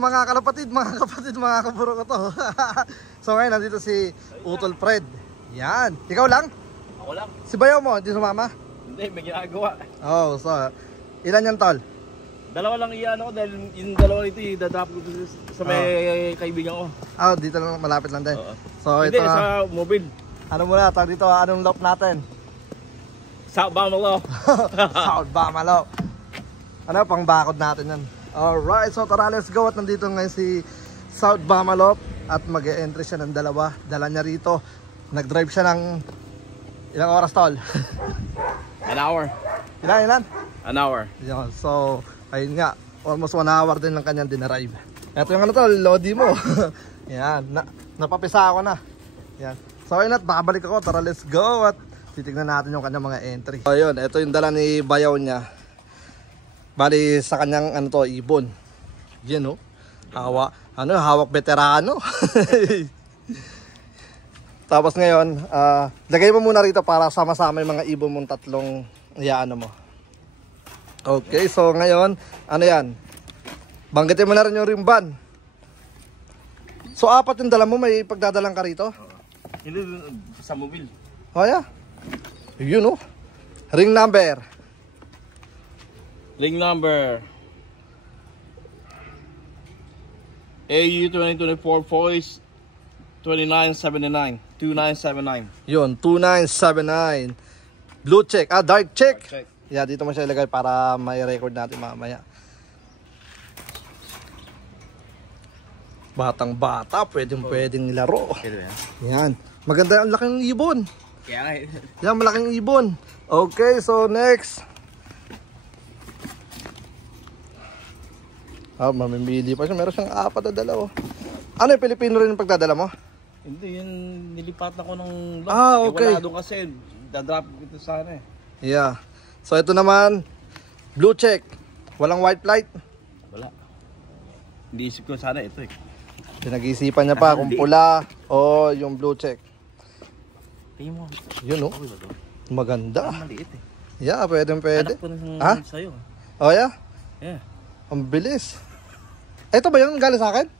mga kalapatid, mga kaburo ko to. So ngayon nandito si Utol Fred. Yan. Ikaw lang? Ako lang. Si Bayaw mo, hindi sumama? Hindi, may ginagawa. Oh, so ilan yan tol? Dalawa lang iyan ako dahil yung dalawa nito i-drop ko sa may kaibigan ko. Ah, dito lang, malapit lang din. So Hindi, ito sa mobile. ano muna, tawag dito, anong loop natin? South Bamalo. South Bamalo. Ano, pang bakod natin yan. Alright, so tara, let's go. At nandito ngayon si South Bamalo at mag-e-entry siya ng dalawa. Dala niya rito. Nag-drive siya ng ilang oras tol? An hour. Ilan? An hour. Yan, so ayun nga, almost 1 hour din lang kanyang dinarive. Ito yung ano tol, Lodi mo. Yan, napapisa ako na. Yan. So ayun at babalik ako, tara let's go. At titignan natin yung kanyang mga entry. So ayun, ito yung dala ni Bayaw niya. Bali sa kanyang ano to, ibon. Yan oh. Hawak veterano. Tapos ngayon, lagay mo muna rito para sama-sama yung mga ibon mong tatlong iyaano mo. Okay, so ngayon, ano yan? Banggitin mo na rin yung rimban. So 4 yung dala mo, may pagdadalang ka rito? Hindi, sa mobile. Oh yeah. Yun oh. Ring number. Ring number AU 2024 voice 2979 2979. Yun, 2979. Blue check, dark check. Check. Yeah, dito mo siya ilagay para may record natin mamaya. Batang bata, pwedeng laro. Yan. Maganda ang laking ibon. Kaya Yan, malaking ibon. Okay, so next. Mamimili pa siya. Meron siyang 4 na dala oh. Ano yung Pilipino rin yung pagdadala mo? hindi, yun nilipat ako ng lock. Okay. Wala doon kasi dadrop ko ito sana eh. Yeah. So ito naman, blue check. Walang white light. Wala. Hindi isip ko sana ito eh. Pinag-iisipan niya pa kung pula o yung blue check. Tingin mo. Yun oh. Maganda. Maliit eh. Yeah, pwede. Anak ko na sa'yo. Oh yeah? Yeah. Ang bilis. Ito ba yung galing sa akin?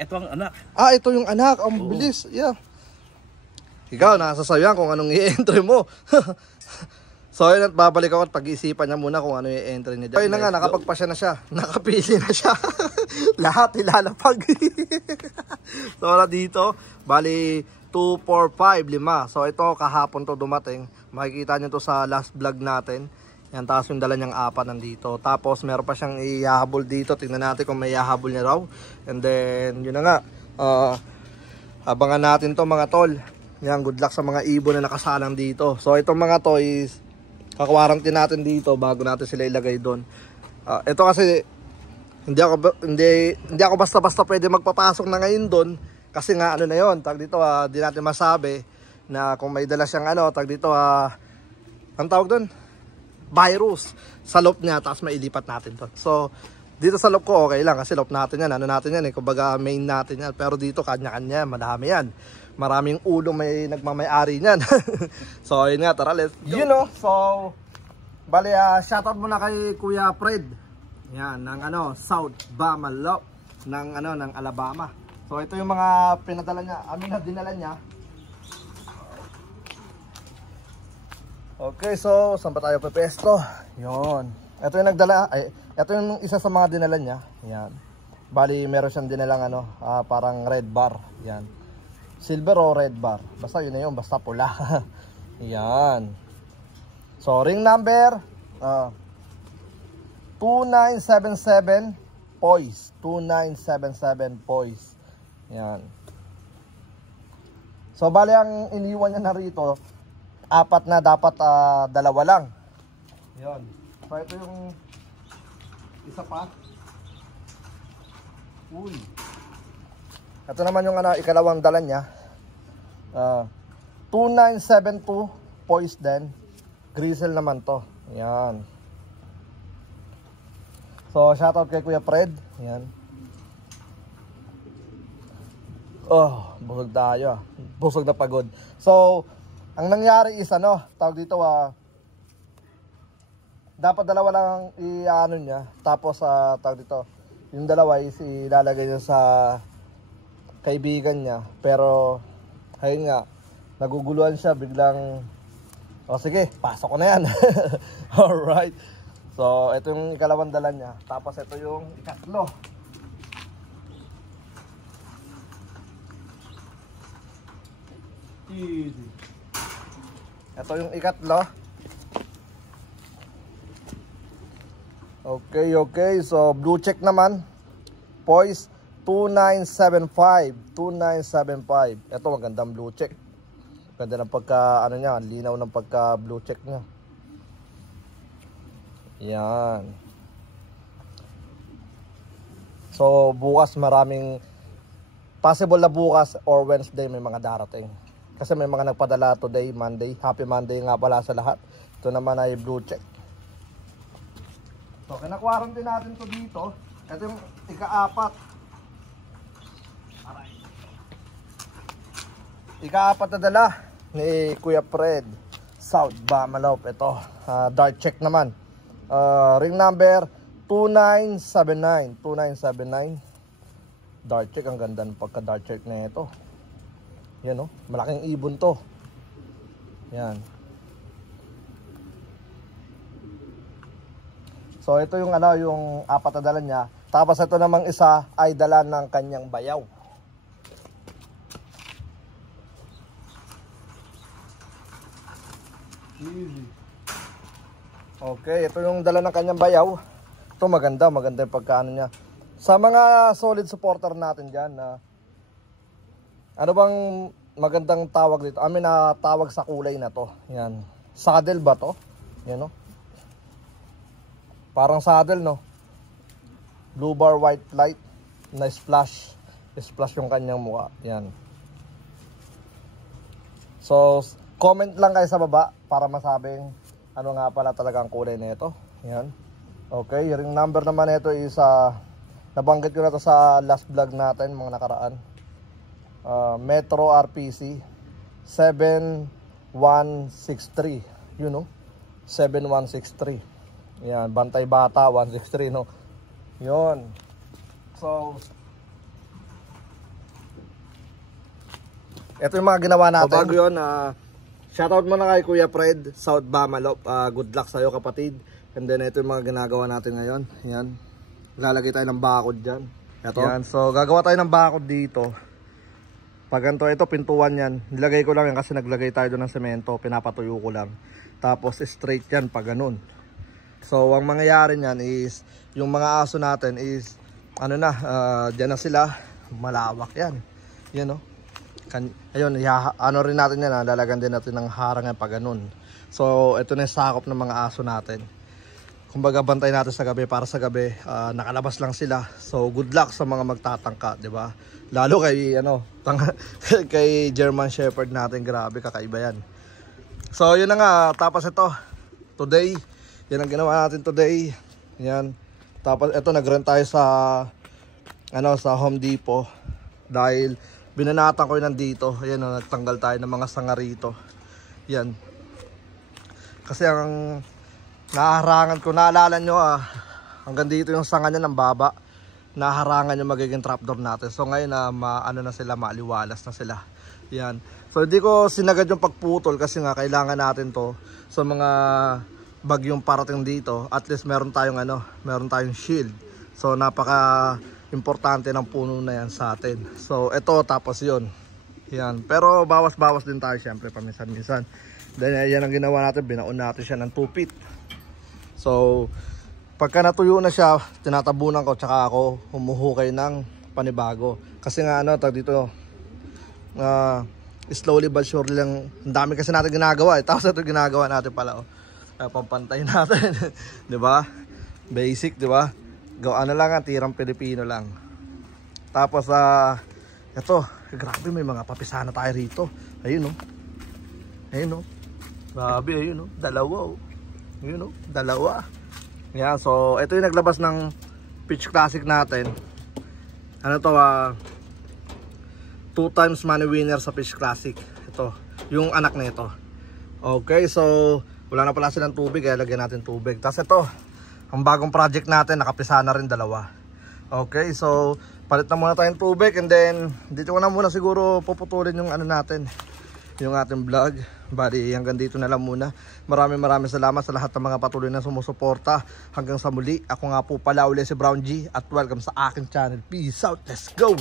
Ito ang anak. Ito yung anak. Ang bilis. Yeah. Ikaw, nasa sayo yan kung anong i-entry mo. So yun at babalik ako at pag-iisipan niya muna kung ano yung entry niya. Ayun na nga, nakapagpasya na siya. Nakapili na siya. Lahat ilalapag. So wala dito, bali 2, 4, 5, 5. So ito kahapon to dumating. Makikita niyo to sa last vlog natin. Yan, tapos yung dala niyang 4 nandito. Tapos meron pa siyang ihahabol dito. Tingnan natin kung may ihahabol niya raw. And then, yun na nga. Abangan natin to mga tol. Yan, good luck sa mga ibon na nakasalang dito. So itong mga to is kakwarantin natin dito bago natin sila ilagay doon. Ito kasi hindi ako basta-basta pwede magpapasok na ngayon doon kasi nga ano na yon, tag dito di natin masabi na kung may dala siyang ano, tag dito ang tawag doon, virus sa loop niya, tapos mailipat natin to. So dito sa loop ko okay lang kasi loop natin yan, ano natin yan eh, kumbaga main natin yan, pero dito kanya-kanya, madami yan. Maraming ulo may nagmamay-ari niyan. So ayun nga, tara let's go. You know, so bali shoutout muna kay Kuya Fred. Yan, ng ano, South Bamalo ng ano, ng Alabama. So ito yung mga pinadala niya, dinala niya. Okay, so saan ba tayo pepesto? Yon. Ito yung nagdala, ito yung isa sa mga dinala niya. Yan. Bali meron siyang dinalang ano, parang red bar. Yan. Silver o red bar. Basta yun na yun. Basta pula. Yan. So, ring number 2977 poise. 2977 poise. Yan. So, bali ang iniwan niya na rito, 4 na, dapat 2 lang. Yan. So, ito yung isa pa. Uy. Ito naman yung ano, ikalawang dala niya. 2972 poise din. Grizzle naman to. Yan. So, shoutout kay Kuya Fred. Yan. Busog tayo. Busog na pagod. So, ang nangyari is ano, tawag dito dapat 2 lang i-ano niya. Tapos tawag dito, Yung dalawa is ilalagay niya sa kaibigan niya. Pero, ayun nga, naguguluhan siya, biglang, o sige, pasok ko na yan. Alright. So, ito yung ikalawang dala niya. Tapos ito yung ikatlo. Easy. Ito yung ikatlo. Okay. So, blue check naman. Poise 2975. 2975. Ito magandang blue check. Ganda ng pagka, ano niya, linaw ng pagka blue check niya. Yan. So, bukas maraming, possible na bukas or Wednesday may mga darating. Kasi may mga nagpadala today, Monday. Happy Monday nga pala sa lahat. Ito naman ay blue check. So, kinakwarantin natin to dito. Ito yung ika-apat. Ika-apat na dala ni Kuya Fred. South Bamalop. Ito, dark check naman. Ring number 2979. 2979. Dark check. Ang ganda ng pagka-dark check na ito. Yan o. Malaking ibon to. Yan. So ito yung ano, yung apat na dala niya. Tapos ito namang isa ay dala ng kanyang bayaw. Easy. Okay, ito yung dala ng kanyang bayaw. Ito maganda yung pagkaano niya. Sa mga solid supporter natin diyan na ano bang magandang tawag dito? Amin na tawag sa kulay na to. Yan. Saddle ba to? Yan o. Parang saddle, no? Blue bar, white light, na splash. Splash yung kanyang mukha. Yan. So, comment lang kayo sa baba para masabing ano nga pala talaga ang kulay na ito. Yan. Okay, yung number naman ito is nabanggit ko na to sa last vlog natin, mga nakaraan. Metro RPC 7163. You know? 7163. Yan, Bantay Bata 163, no. 'Yon. So ito yung mga ginawa natin. Bago 'yon, shoutout muna kay Kuya Fred, South Bamalop. Good luck sa iyo, kapatid. And then ito yung mga ginagawa natin ngayon. Yan. Lalagay tayo ng bakod diyan. Ito. Yan, so gagawa tayo ng bakod dito. Pag ganito, ito pintuan yan. Nilagay ko lang yan kasi naglagay tayo doon ng semento, pinapatuyo ko lang. Tapos straight yan pag ganun. So, ang mangyayari niyan is, yung mga aso natin is, ano na, dyan na sila, malawak yan. Yan o. Ayun, ano rin natin yan, lalagyan din natin ng harang yan pag ganun. So, ito na yung sakop ng mga aso natin. Kumbaga, bantay natin sa gabi, para sa gabi, nakalabas lang sila. So, good luck sa mga magtatangka, di ba? Lalo kay, kay German Shepherd natin, grabe, kakaiba yan. So, yun na nga, tapos ito, today, yan ang ginawa natin today. Yan. Tapos ito, nag-rent tayo sa sa Home Depot dahil binanatan ko yun nandito. Ayan, nagtanggal tayo ng mga sanga rito. Yan. Kasi ang naharangan ko, naalala nyo hanggang dito yung sanga niya ng baba. Naharangan yung magiging trapdoor natin. So ngayon na sila, maaliwalas na sila. Yan. So hindi ko sinagad yung pagputol kasi nga kailangan natin to sa mga bagyong parating dito. At least meron tayong shield. So napaka importante ng puno na yan sa atin. So ito, tapos yun. Yan. Pero bawas-bawas din tayo syempre paminsan-minsan. Then yan ang ginawa natin, binaon natin siya ng 2 feet. So pagka natuyo na siya, tinatabunan ko, tsaka ako humuhukay ng panibago. Kasi nga tag dito, slowly but surely lang, ang dami kasi natin ginagawa tapos ito ginagawa natin pala pampantay natin. 'Di ba? Basic, 'di ba? Lang tirang Pilipino lang. Tapos ito, grabe, may mga papisana tayo rito. Ayun Ayun Grabe, ayun dalawa Ayun dalawa. Yan, so ito yung naglabas ng Pitch Classic natin. Ano to, 2 times money winner sa Pitch Classic. Ito, yung anak na ito. Okay, so wala na pala silang tubig, kaya lagyan natin tubig. Tapos ito, ang bagong project natin, nakapisa na rin dalawa. Okay, so palit na muna tayong tubig and then dito ko na muna siguro puputulin yung ano natin, yung ating vlog. Bali hanggang dito na lang muna. Maraming salamat sa lahat ng mga patuloy na sumusuporta. Hanggang sa muli, ako nga po pala uli si Brown G at welcome sa aking channel. Peace out, let's go!